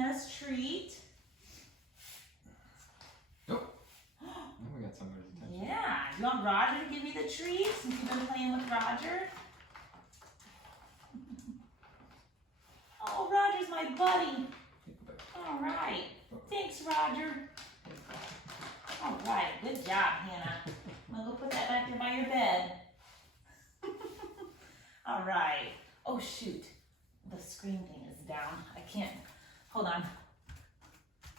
Hannah's treat. Nope. Oh, we got somebody's attention. Yeah. Do you want Roger to give you the treat since you've been playing with Roger? Oh, Roger's my buddy. All right. Thanks, Roger. All right. Good job, Hannah. I'm going to go put that back there by your bed. All right. Oh, shoot. The screen thing is down. I can't. Hold on.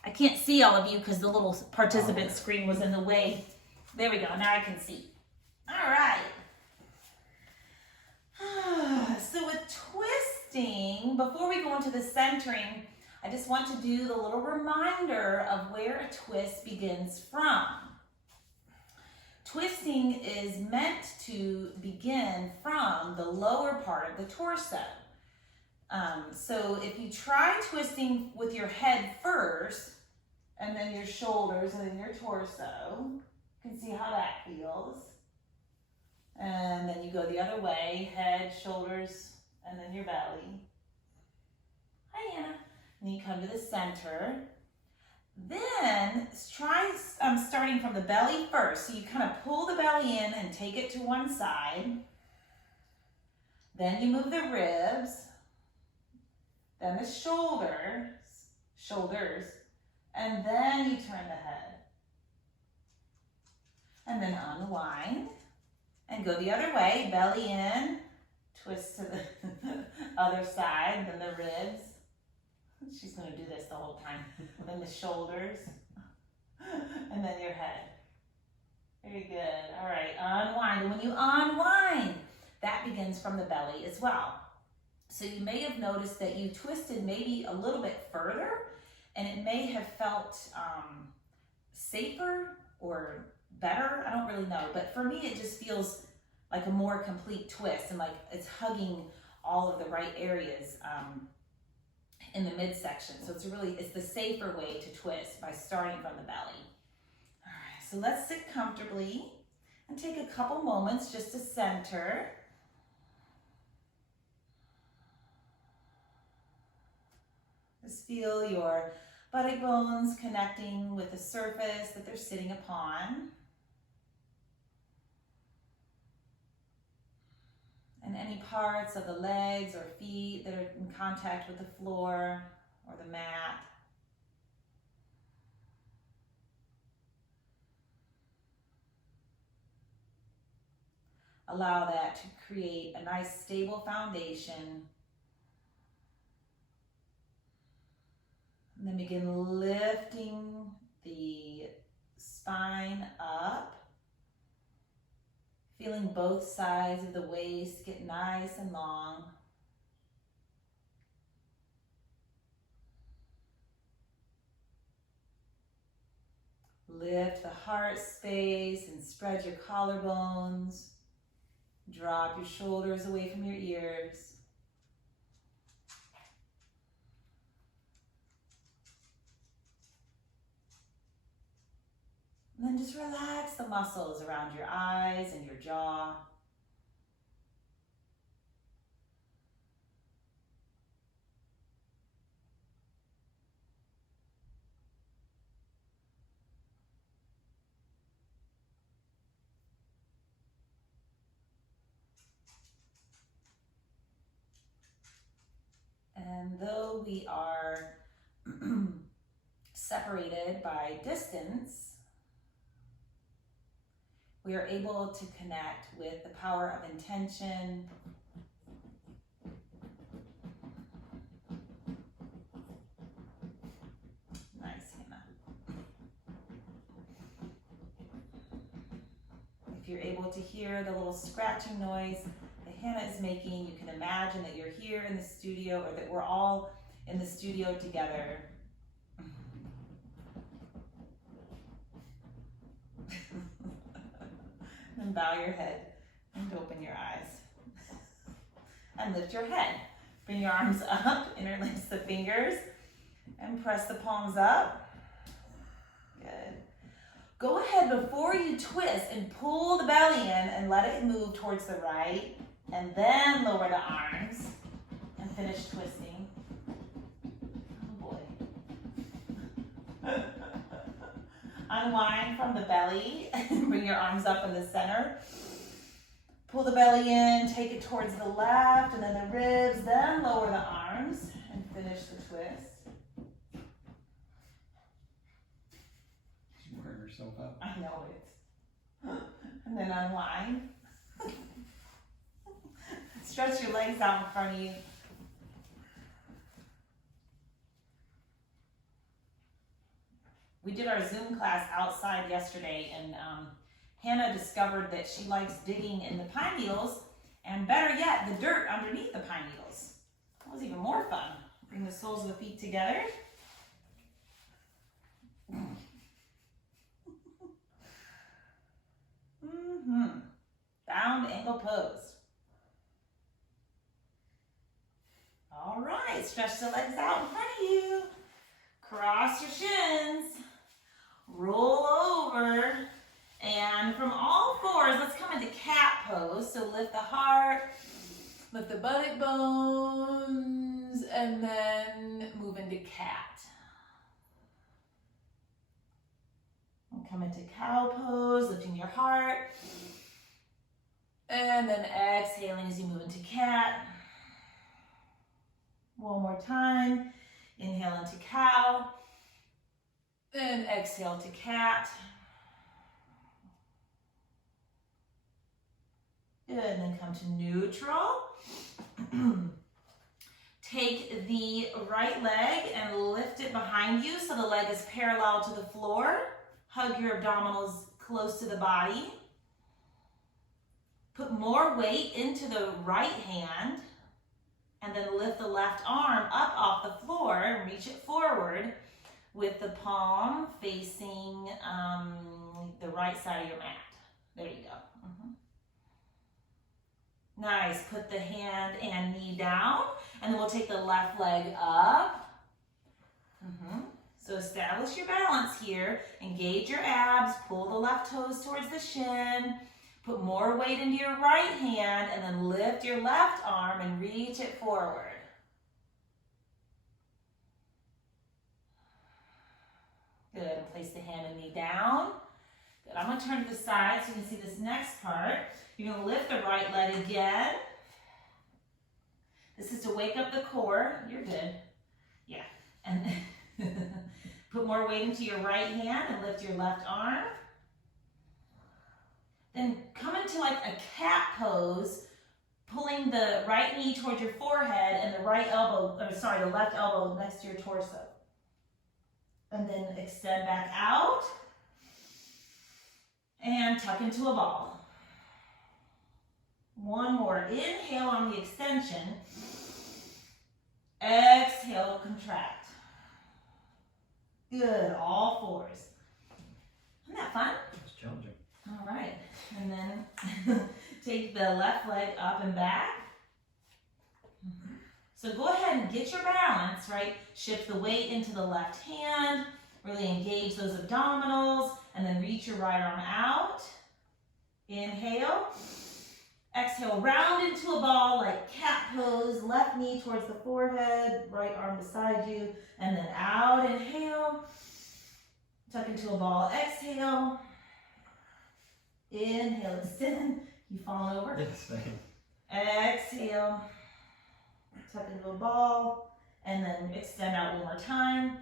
I can't see all of you because the little participant screen was in the way. There we go. Now I can see. All right. So with twisting, before we go into the centering, I just want to do the little reminder of where a twist begins from. Twisting is meant to begin from the lower part of the torso. So if you try twisting with your head first, and then your shoulders, and then your torso, you can see how that feels. And then you go the other way, head, shoulders, and then your belly. Hi, Anna. And you come to the center. Then try starting from the belly first. So you kind of pull the belly in and take it to one side. Then you move the ribs. Then the shoulders, and then you turn the head. And then unwind and go the other way, belly in, twist to the other side, then the ribs. She's going to do this the whole time. Then the shoulders, and then your head. Very good. All right, unwind. And when you unwind, that begins from the belly as well. So you may have noticed that you twisted maybe a little bit further, and it may have felt safer or better. I don't really know, but for me, it just feels like a more complete twist, and like it's hugging all of the right areas in the midsection. So it's the safer way to twist by starting from the belly. All right, so let's sit comfortably and take a couple moments just to center. Just feel your buttock bones connecting with the surface that they're sitting upon. And any parts of the legs or feet that are in contact with the floor or the mat. Allow that to create a nice stable foundation. And then begin lifting the spine up. Feeling both sides of the waist get nice and long. Lift the heart space and spread your collarbones. Drop your shoulders away from your ears. And then just relax the muscles around your eyes and your jaw. And though we are separated by distance, we are able to connect with the power of intention, nice, Hannah. If you're able to hear the little scratching noise that Hannah is making, you can imagine that you're here in the studio, or that we're all in the studio together. And bow your head and open your eyes. And lift your head. Bring your arms up, interlace the fingers, and press the palms up. Good. Go ahead before you twist and pull the belly in and let it move towards the right, and then lower the arms and finish twisting. Oh boy. Unwind from the belly. Bring your arms up in the center. Pull the belly in, take it towards the left, and then the ribs, then lower the arms, and finish the twist. She's wearing herself out. I know it. And then unwind. Stretch your legs out in front of you. We did our Zoom class outside yesterday, and Hannah discovered that she likes digging in the pine needles, and better yet, the dirt underneath the pine needles. That was even more fun. Bring the soles of the feet together. Bound ankle pose. All right, stretch the legs out in front of you. Cross your shins. Roll over. And from all fours, let's come into cat pose. So lift the heart, lift the buttock bones, and then move into cat. And come into cow pose, lifting your heart. And then exhaling as you move into cat. One more time. Inhale into cow. And exhale to cat. Good, and then come to neutral. Take the right leg and lift it behind you so the leg is parallel to the floor. Hug your abdominals close to the body. Put more weight into the right hand and then lift the left arm up off the floor and reach it forward with the palm facing the right side of your mat. There you go. Nice. Put the hand and knee down, and then we'll take the left leg up. So establish your balance here. Engage your abs. Pull the left toes towards the shin. Put more weight into your right hand, and then lift your left arm and reach it forward. Good. And place the hand and knee down. Good. I'm going to turn to the side so you can see this next part. You're going to lift the right leg again. This is to wake up the core. You're good. Yeah. And put more weight into your right hand and lift your left arm. Then come into like a cat pose, pulling the right knee towards your forehead and the left elbow next to your torso. And then extend back out and tuck into a ball. One more. Inhale on the extension. Exhale, contract. Good. All fours. Isn't that fun? It's challenging. All right. And then take the left leg up and back. So go ahead and get your balance, right? Shift the weight into the left hand. Really engage those abdominals. And then reach your right arm out. Inhale. Exhale, round into a ball like cat pose. Left knee towards the forehead. Right arm beside you. And then out. Inhale. Tuck into a ball. Exhale. Inhale, extend. You falling over? Yes, same. Exhale. Tuck into a ball. And then extend out one more time.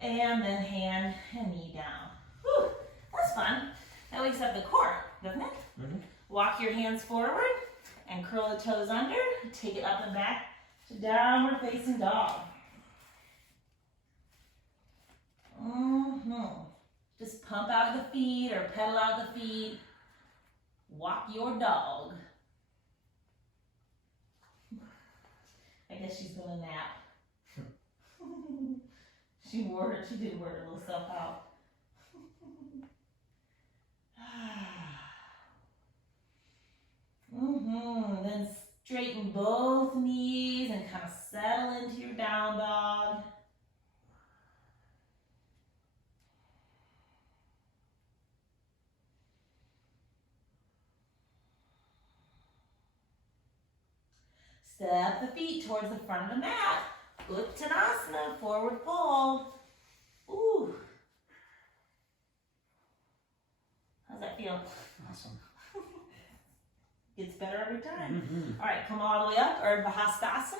And then hand and knee down. Whew, that's fun. That wakes up the core, doesn't it? Walk your hands forward and curl the toes under. Take it up and back to downward facing dog. Just pump out the feet or pedal out the feet. Walk your dog. I guess she's gonna nap. She did wear her little self out. Then straighten both knees and kind of settle into your down dog. Step the feet towards the front of the mat. Uttanasana, forward fold. Ooh, feel? Awesome. Gets better every time. Mm-hmm. All right, come all the way up, Urdhva Hastasana.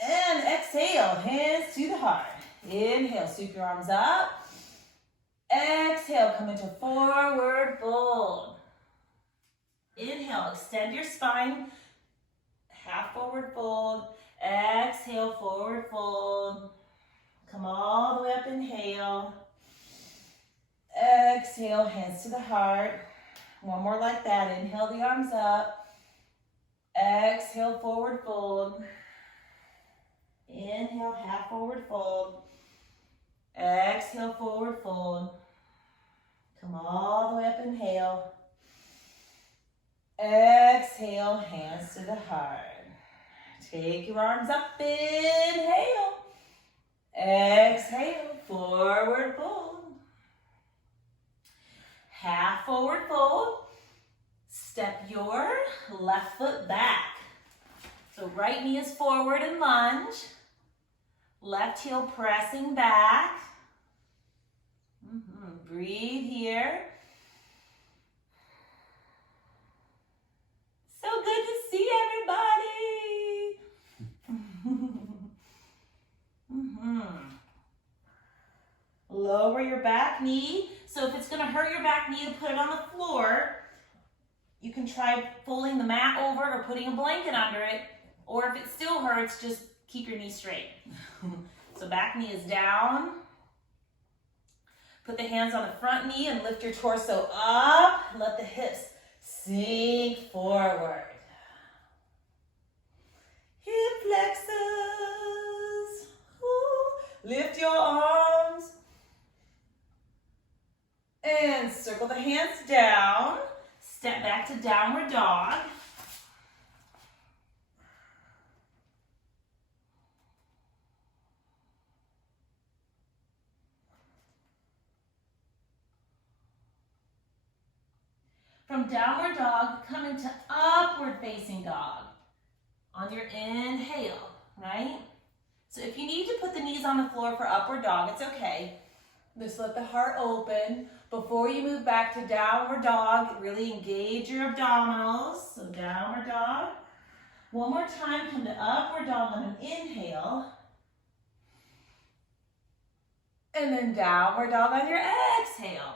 And exhale, hands to the heart. Inhale, sweep your arms up. Exhale, come into forward fold. Inhale, extend your spine. Half forward fold. Exhale, forward fold. Come all the way up, inhale. Exhale, hands to the heart. One more like that. Inhale the arms up. Exhale, forward fold. Inhale, half forward fold. Exhale, forward fold. Come all the way up, inhale. Exhale, hands to the heart. Take your arms up, inhale. Exhale, forward fold. Half forward fold. Step your left foot back. So right knee is forward and lunge. Left heel pressing back. Breathe here. So good to see everybody. Lower your back knee. So if it's going to hurt your back knee to put it on the floor, you can try folding the mat over or putting a blanket under it. Or if it still hurts, just keep your knee straight. So back knee is down. Put the hands on the front knee and lift your torso up. Let the hips sink forward. Hip flexors. Ooh. Lift your arms. And circle the hands down. Step back to downward dog. From downward dog, come into upward facing dog on your inhale, right? So if you need to put the knees on the floor for upward dog, it's okay. Just let the heart open. Before you move back to downward dog, really engage your abdominals. So downward dog. One more time, come to upward dog on an inhale. And then downward dog on your exhale.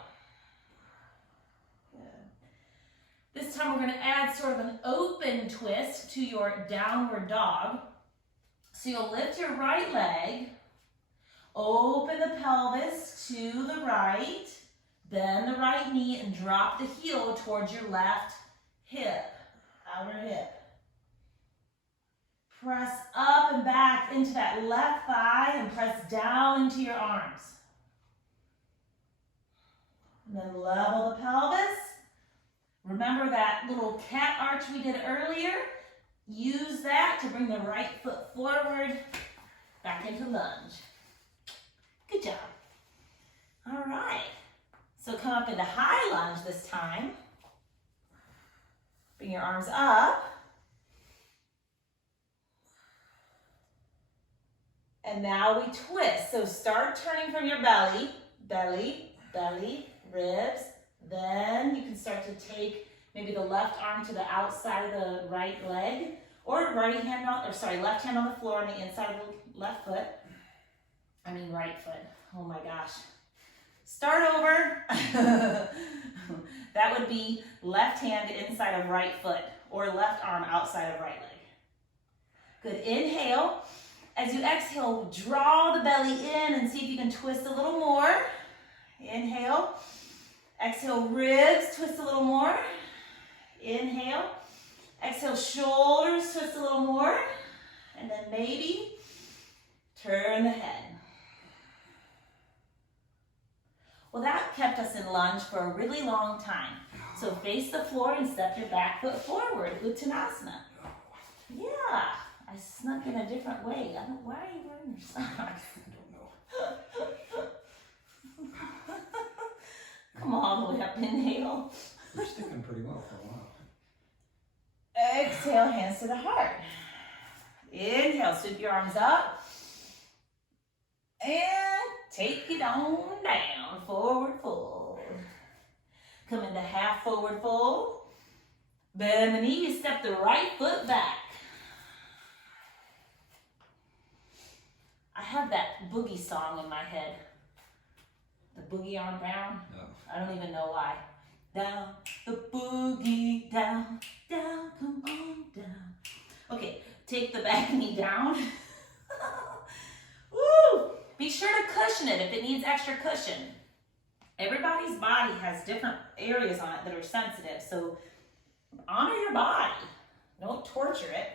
This time we're going to add sort of an open twist to your downward dog. So you'll lift your right leg, open the pelvis to the right, bend the right knee and drop the heel towards your left hip, outer hip. Press up and back into that left thigh and press down into your arms. And then level the pelvis. Remember that little cat arch we did earlier? Use that to bring the right foot forward, back into lunge. Good job. All right. So come up into high lunge this time. Bring your arms up. And now we twist. So start turning from your belly, belly, belly, ribs. Then you can start to take maybe the left arm to the outside of the right leg, or left hand on the floor on the inside of the right foot. Oh my gosh. Start over. That would be left hand inside of right foot, or left arm outside of right leg. Good. Inhale. As you exhale, draw the belly in and see if you can twist a little more. Inhale. Exhale, ribs, twist a little more. Inhale. Exhale, shoulders, twist a little more. And then maybe turn the head. Well, that kept us in lunge for a really long time. So face the floor and step your back foot forward, Uttanasana. Yeah, I snuck in a different way. Why are you wearing your socks? I don't know. Come all the way up, inhale. You're sticking pretty well for a while. Exhale, hands to the heart. Inhale, sweep your arms up. And take it on down, forward fold. left forward fold. Bend the knees, step the right foot back. I have that boogie song in my head. The boogie on down. No. I don't even know why. Down, the boogie down, down, come on down. Okay, take the back knee down. Woo! Be sure to cushion it if it needs extra cushion. Everybody's body has different areas on it that are sensitive, so honor your body. Don't torture it.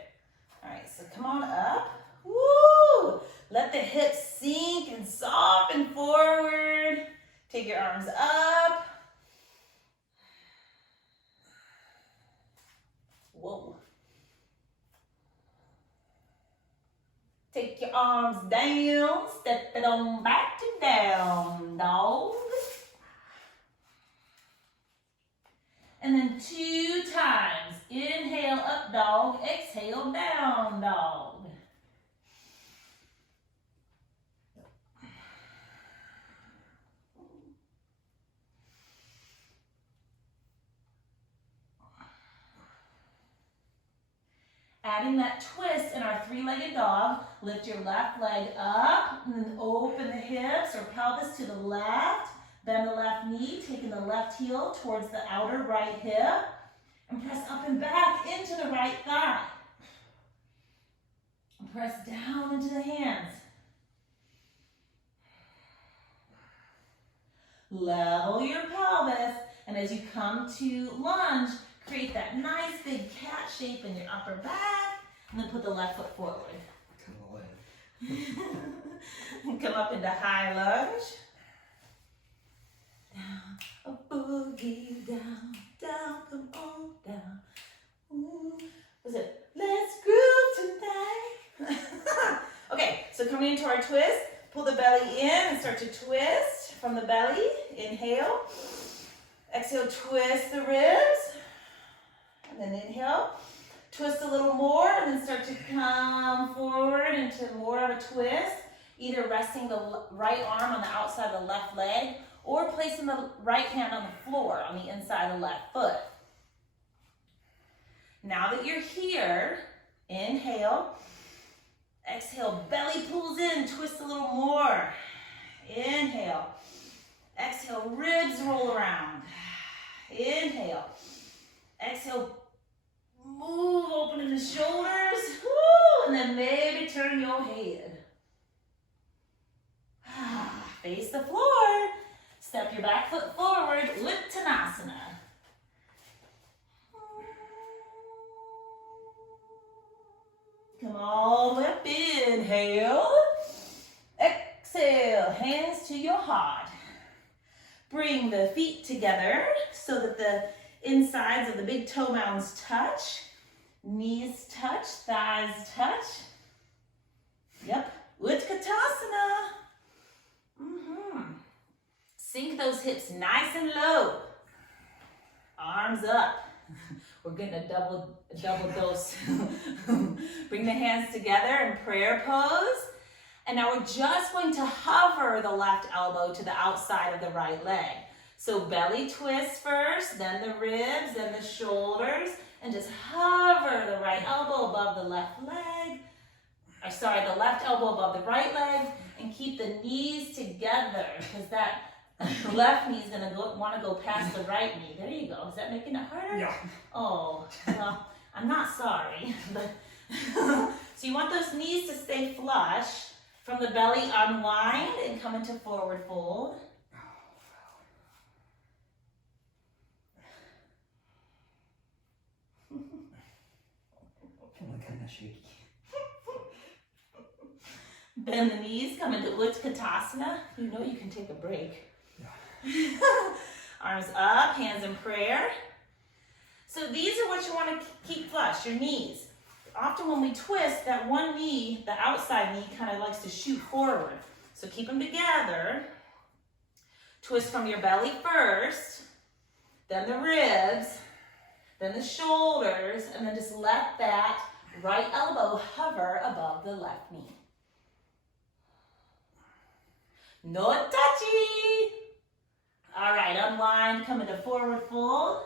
All right, so come on up. Woo! Let the hips sink and soften forward. Take your arms up. Whoa. Take your arms down, step it on back to down dog. And then 2 times. Inhale, up dog. Exhale, down dog. Adding that twist in our 3-legged dog, lift your left leg up and then open the hips or pelvis to the left. Bend the left knee, taking the left heel towards the outer right hip and press up and back into the right thigh. And press down into the hands. Level your pelvis, and as you come to lunge, create that nice big cat shape in your upper back, and then put the left foot forward. And come up into high lunge. Down, a boogie down, down, come on down. Ooh. Was it? Let's groove tonight. Okay, so coming into our twist, pull the belly in and start to twist from the belly. Inhale. Exhale, twist the ribs. And then inhale, twist a little more, and then start to come forward into more of a twist, either resting the right arm on the outside of the left leg, or placing the right hand on the floor on the inside of the left foot. Now that you're here, inhale, exhale, belly pulls in, twist a little more. Inhale, exhale, ribs roll around. Inhale, exhale, move, open in the shoulders, woo, and then maybe turn your head. Face the floor, step your back foot forward, Uttanasana. Come all the way up, inhale, exhale, hands to your heart. Bring the feet together so that the insides of the big toe mounds touch, knees touch, thighs touch. Yep, Utkatasana. Sink those hips nice and low. Arms up. We're gonna double dose. Bring the hands together in prayer pose. And now we're just going to hover the left elbow to the outside of the right leg. So belly twist first, then the ribs, then the shoulders, and just hover the right elbow above the left leg. Or sorry, the left elbow above the right leg, and keep the knees together because that left knee is gonna want to go past the right knee. There you go. Is that making it harder? Yeah. Oh, well, I'm not sorry. But so you want those knees to stay flush. From the belly, unwind and come into forward fold. Feeling kind of shaky. Bend the knees, come into Utkatasana. You know you can take a break. Yeah. Arms up, hands in prayer. So these are what you want to keep flush, your knees. Often when we twist, that one knee, the outside knee, kind of likes to shoot forward. So keep them together. Twist from your belly first, then the ribs, then the shoulders, and then just let that right elbow hover above the left knee. No touchy. All right, unwind, come into forward fold.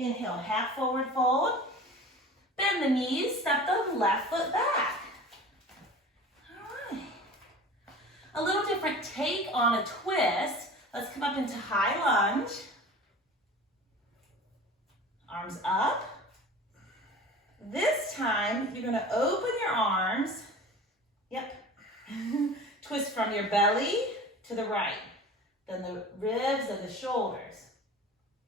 Inhale, half forward fold. Bend the knees, step the left foot back. All right. A little different take on a twist. Let's come up into high lunge. Arms up. This time, you're gonna open your arms. Yep. Twist from your belly to the right. Then the ribs and the shoulders.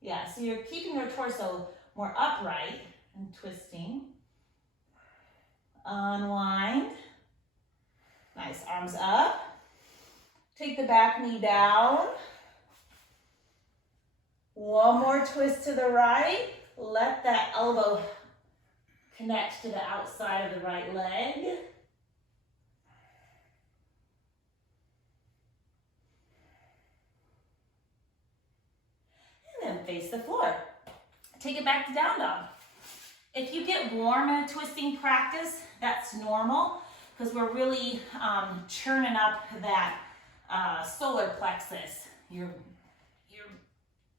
Yeah, so you're keeping your torso more upright and twisting. Unwind. Nice, arms up. Take the back knee down. One more twist to the right. Let that elbow connect to the outside of the right leg. And then face the floor. Take it back to down dog. If you get warm in a twisting practice, that's normal because we're really churning up that solar plexus, your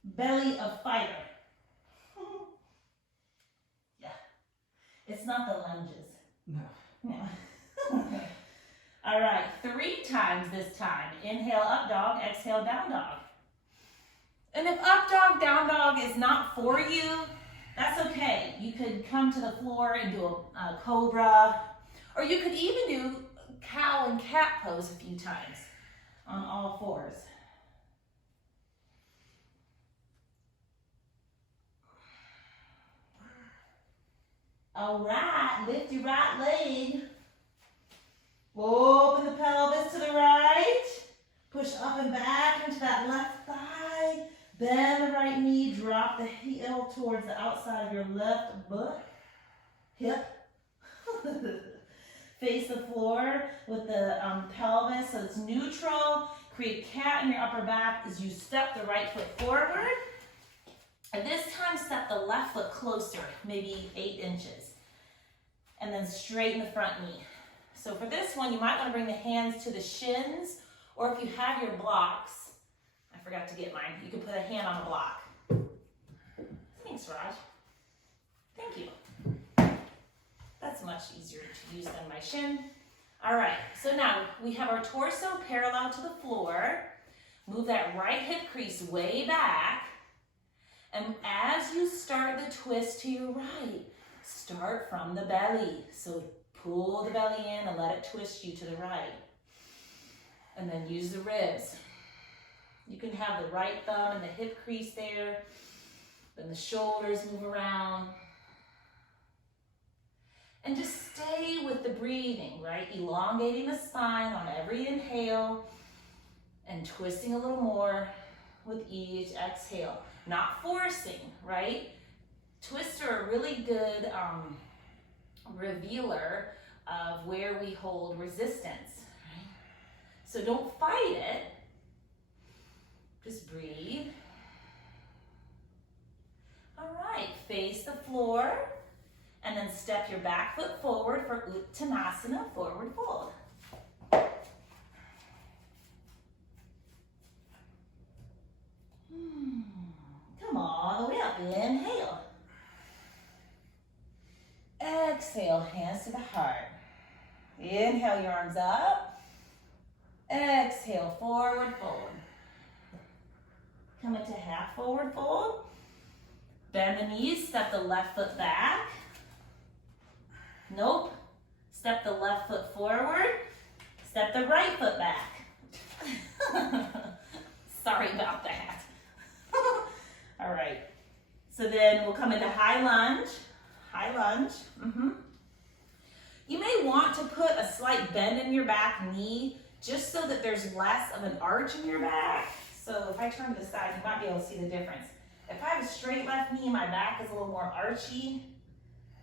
belly of fire. Yeah, it's not the lunges. No. Yeah. All right, 3 times this time. Inhale, up dog, exhale, down dog. And if up dog, down dog is not for you, that's okay. You could come to the floor and do a cobra, or you could even do cow and cat pose a few times on all fours. All right, lift your right leg. Open the pelvis to the right. Push up and back into that left thigh. Bend the right knee, drop the heel towards the outside of your left butt, hip. Face the floor with the pelvis so it's neutral. Create cat in your upper back as you step the right foot forward. And this time step the left foot closer, maybe 8 inches. And then straighten the front knee. So for this one, you might want to bring the hands to the shins, or if you have your blocks, I forgot to get mine, you can put a hand on a block. Thanks, Raj. Thank you. That's much easier to use than my shin. All right, so now we have our torso parallel to the floor. Move that right hip crease way back. And as you start the twist to your right, start from the belly. So pull the belly in and let it twist you to the right. And then use the ribs. You can have the right thumb in the hip crease there. Then the shoulders move around. And just stay with the breathing, right? Elongating the spine on every inhale and twisting a little more with each exhale. Not forcing, right? Twists are a really good revealer of where we hold resistance, right? So don't fight it. Just breathe. All right, face the floor. And then step your back foot forward for Uttanasana, forward fold. Come all the way up, inhale. Exhale, hands to the heart. Inhale, your arms up. Exhale, forward fold. Come into half forward fold. Bend the knees, step the left foot back. Nope. Step the left foot forward. Step the right foot back. Sorry about that. All right. So then we'll come into high lunge. High lunge. You may want to put a slight bend in your back knee just so that there's less of an arch in your back. So if I turn to the side, you might be able to see the difference. If I have a straight left knee, my back is a little more archy.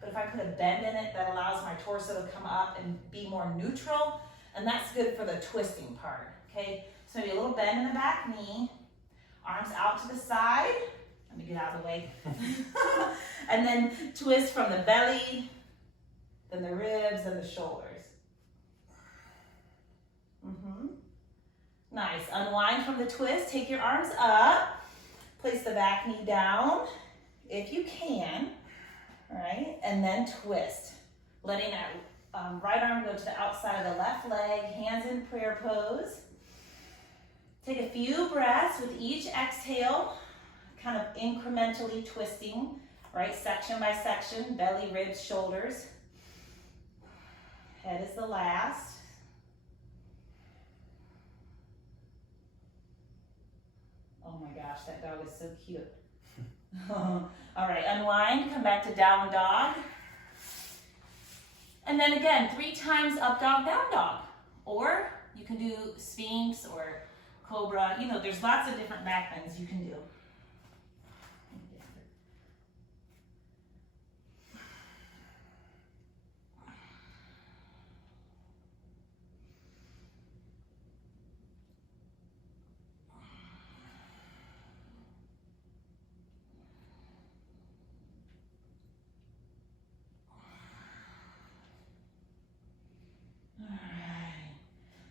But if I put a bend in it, that allows my torso to come up and be more neutral. And that's good for the twisting part, okay? So maybe a little bend in the back knee, arms out to the side. Let me get out of the way. And then twist from the belly, then the ribs and the shoulders. Nice, unwind from the twist, take your arms up, place the back knee down. if you can, all right, and then twist. Letting that right arm go to the outside of the left leg, hands in prayer pose. Take a few breaths with each exhale, kind of incrementally twisting, right, section by section, belly, ribs, shoulders. Head is the last. Oh my gosh, that dog is so cute. All right, unwind, come back to down dog. And then again, 3 times up dog, down dog. Or you can do Sphinx or Cobra. You know, there's lots of different back bends you can do.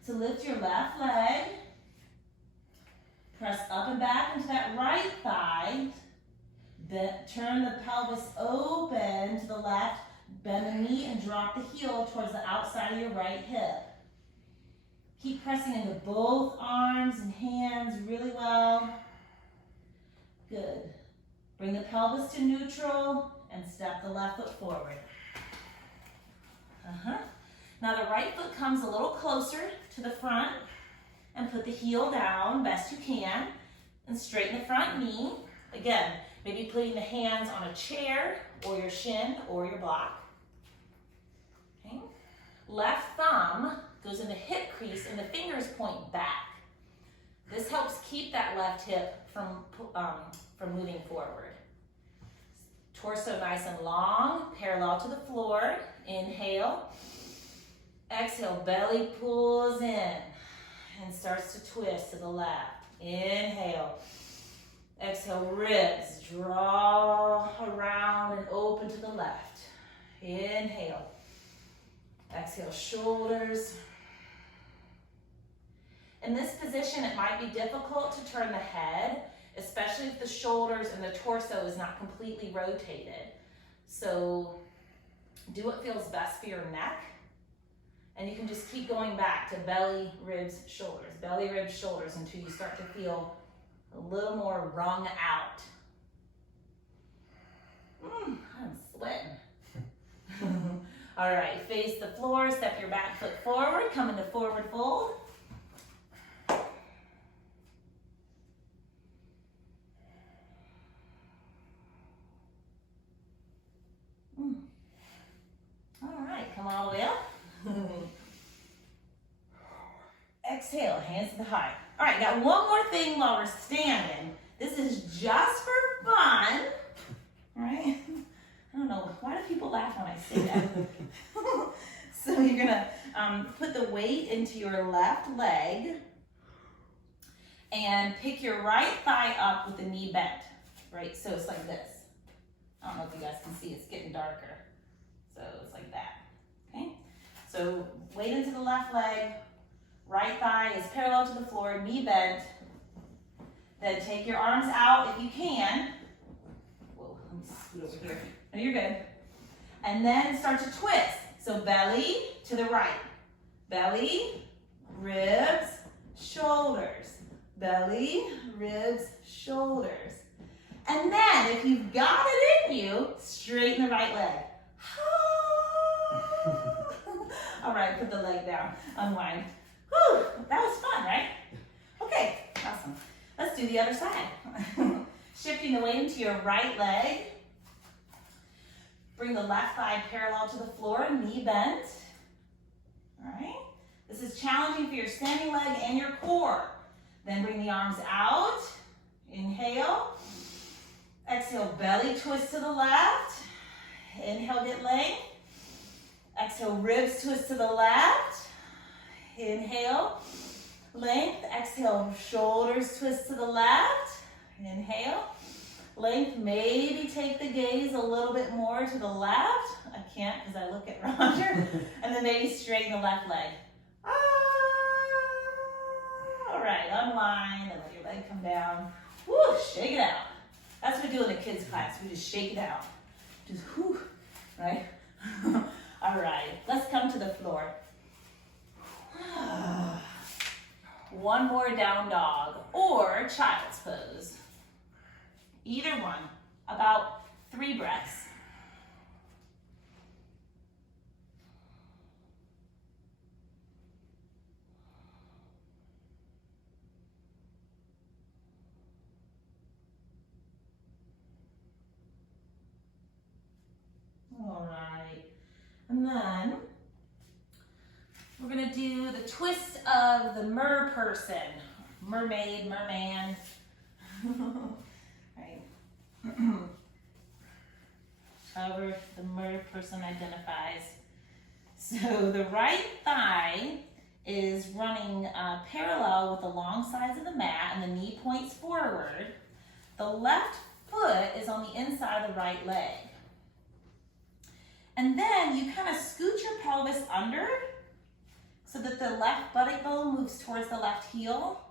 So lift your left leg, press up and back into that right thigh, then turn the pelvis open to the left, bend the knee and drop the heel towards the outside of your right hip. Keep pressing into both arms and hands really well. Good. Bring the pelvis to neutral and step the left foot forward. Now the right foot comes a little closer to the front and put the heel down best you can and straighten the front knee. Again, maybe putting the hands on a chair or your shin or your block. Okay. Left thumb goes in the hip crease and the fingers point back. This helps keep that left hip from moving forward. Torso nice and long, parallel to the floor. Inhale. Exhale, belly pulls in and starts to twist to the left. Inhale. Exhale, ribs draw around and open to the left. Inhale. Exhale, shoulders. In this position, it might be difficult to turn the head, especially if the shoulders and the torso is not completely rotated. So do what feels best for your neck. And you can just keep going back to belly, ribs, shoulders, until you start to feel a little more wrung out. I'm sweating. All right, face the floor, step your back foot forward, come into forward fold. All right, come all the way up. Exhale, hands to the heart. All right, got one more thing while we're standing. This is just for fun. All right? I don't know, why do people laugh when I say that? So you're gonna put the weight into your left leg and pick your right thigh up with the knee bent, right? So it's like this. I don't know if you guys can see, it's getting darker. So it's like that, okay? So weight into the left leg, right thigh is parallel to the floor, knee bent. Then take your arms out if you can. Whoa, let me scoot over here. No, you're good. And then start to twist. So belly to the right. Belly, ribs, shoulders. Belly, ribs, shoulders. And then if you've got it in you, straighten the right leg. All right, put the leg down, unwind. Whew, that was fun, right? Okay, awesome. Let's do the other side. Shifting the weight into your right leg. Bring the left thigh parallel to the floor, knee bent. All right. This is challenging for your standing leg and your core. Then bring the arms out. Inhale. Exhale, belly twist to the left. Inhale, get length. Exhale, ribs twist to the left. Inhale, length. Exhale, shoulders twist to the left. Inhale, length. Maybe take the gaze a little bit more to the left. I can't because I look at Roger. And then maybe straighten the left leg. All right, unwind and let your leg come down. Woo, shake it out. That's what we do in the kids class. We just shake it out. Just whew, right? All right, let's come to the floor. One more down dog or child's pose. Either one, about 3 breaths. All right, and then we're gonna do the twist of the mer person, mermaid, merman. Right. However the mer person identifies. So the right thigh is running parallel with the long sides of the mat and the knee points forward. The left foot is on the inside of the right leg. And then you kind of scoot your pelvis under so that the left buttock bone moves towards the left heel.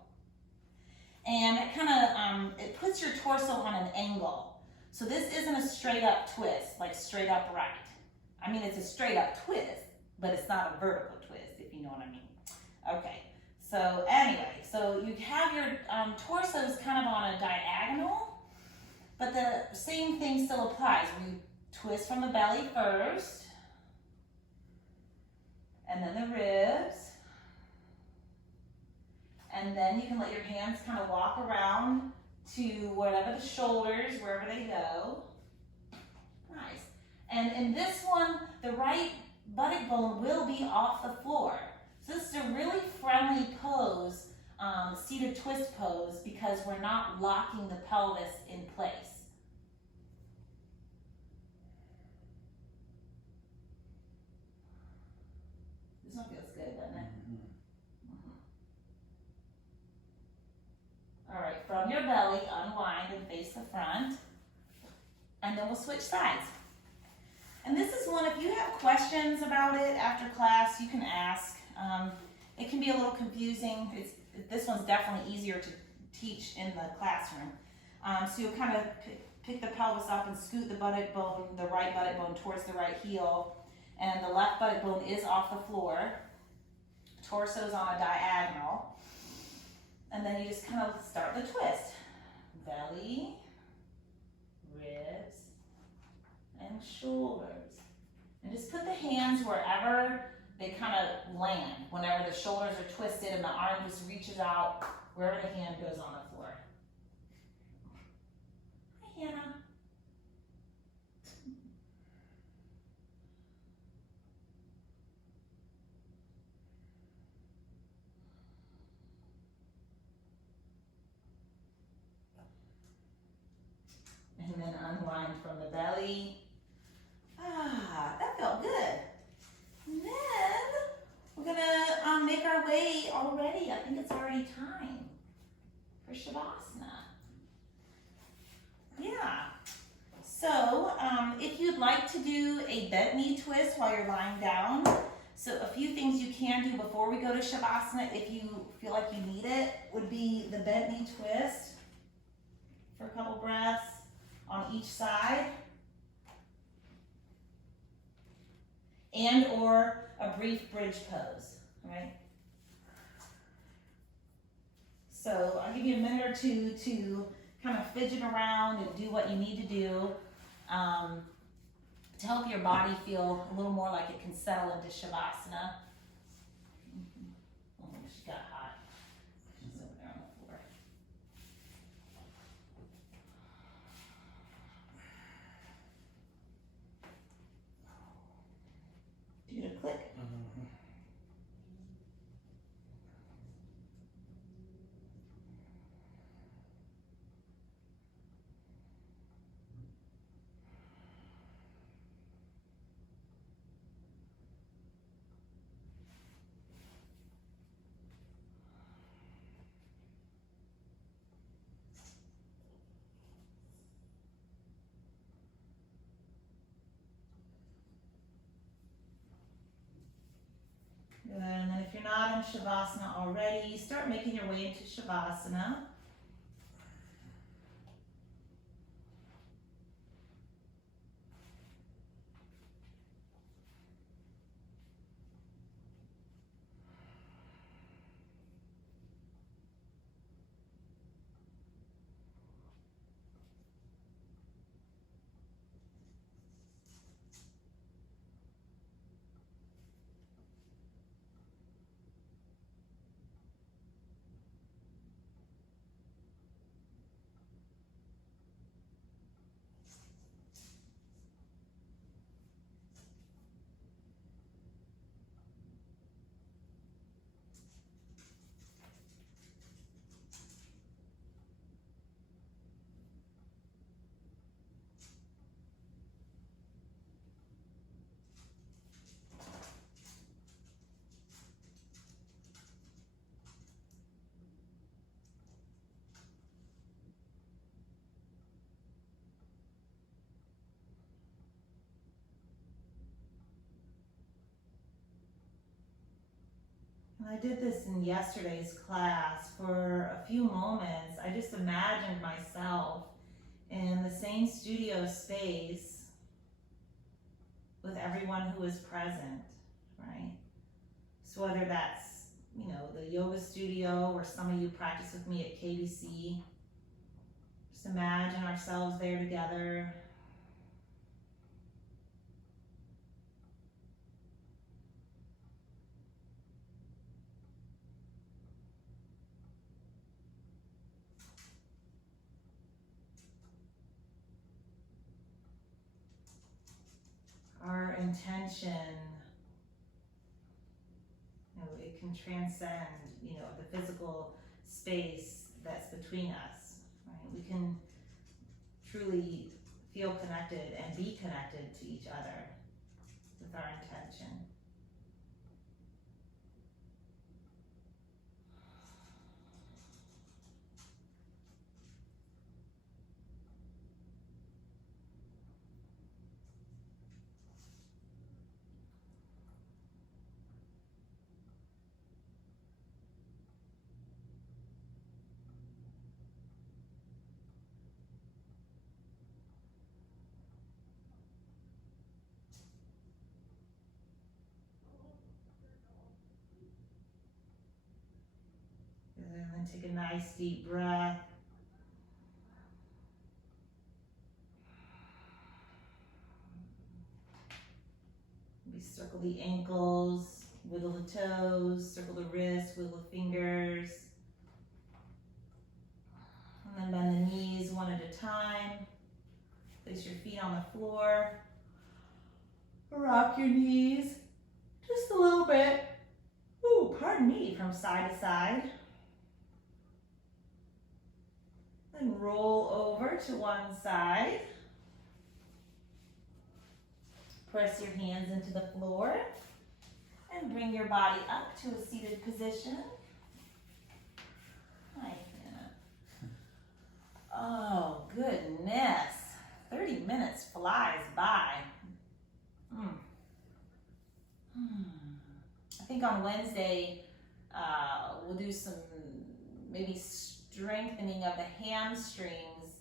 And it kind of, it puts your torso on an angle. So this isn't a straight up twist, like straight up right. I mean, it's a straight up twist, but it's not a vertical twist, if you know what I mean. Okay, so anyway, so you have your torsos kind of on a diagonal, but the same thing still applies. We twist from the belly first, and then the ribs. And then you can let your hands kind of walk around to whatever the shoulders, wherever they go. Nice. And in this one, the right buttock bone will be off the floor. So this is a really friendly pose, seated twist pose, because we're not locking the pelvis in place. This one feels good, doesn't it? All right, from your belly, unwind and face the front. And then we'll switch sides. And this is one, if you have questions about it after class, you can ask. It can be a little confusing. This one's definitely easier to teach in the classroom. So you'll kind of pick the pelvis up and scoot the buttock bone, the right buttock bone towards the right heel. And the left buttock bone is off the floor. Torso's on a diagonal. And then you just kind of start the twist. Belly, ribs, and shoulders. And just put the hands wherever they kind of land. Whenever the shoulders are twisted and the arm just reaches out, wherever the hand goes on the floor. Hi, Hannah. And then unwind from the belly. Ah, that felt good. And then we're gonna make our way already. I think it's already time for Shavasana. Yeah. So if you'd like to do a bent knee twist while you're lying down, so a few things you can do before we go to Shavasana, if you feel like you need it, would be the bent knee twist for a couple breaths on each side, and or a brief bridge pose, right? So I'll give you a minute or two to kind of fidget around and do what you need to do to help your body feel a little more like it can settle into Shavasana. Oh, she got hot. She's over there on the floor. Do the click. Good, and then if you're not in Shavasana already, start making your way into Shavasana. I did this in yesterday's class. For a few moments, I just imagined myself in the same studio space with everyone who is present, right? So whether that's, the yoga studio or some of you practice with me at KBC, just imagine ourselves there together. Our intention, it can transcend, the physical space that's between us, right? We can truly feel connected and be connected to each other with our intention. And then take a nice deep breath. Maybe circle the ankles, wiggle the toes, circle the wrists, wiggle the fingers. And then bend the knees one at a time. Place your feet on the floor. Rock your knees just a little bit. Ooh, pardon me, from side to side. Then roll over to one side. Press your hands into the floor and bring your body up to a seated position. Hi, Hannah. Oh, goodness. 30 minutes flies by. I think on Wednesday, we'll do some maybe strengthening of the hamstrings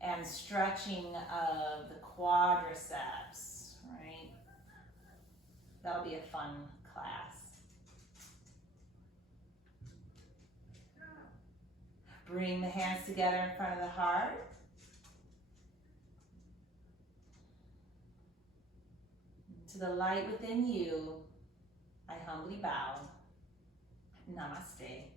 and stretching of the quadriceps, right? That'll be a fun class. Bring the hands together in front of the heart. To the light within you, I humbly bow. Namaste.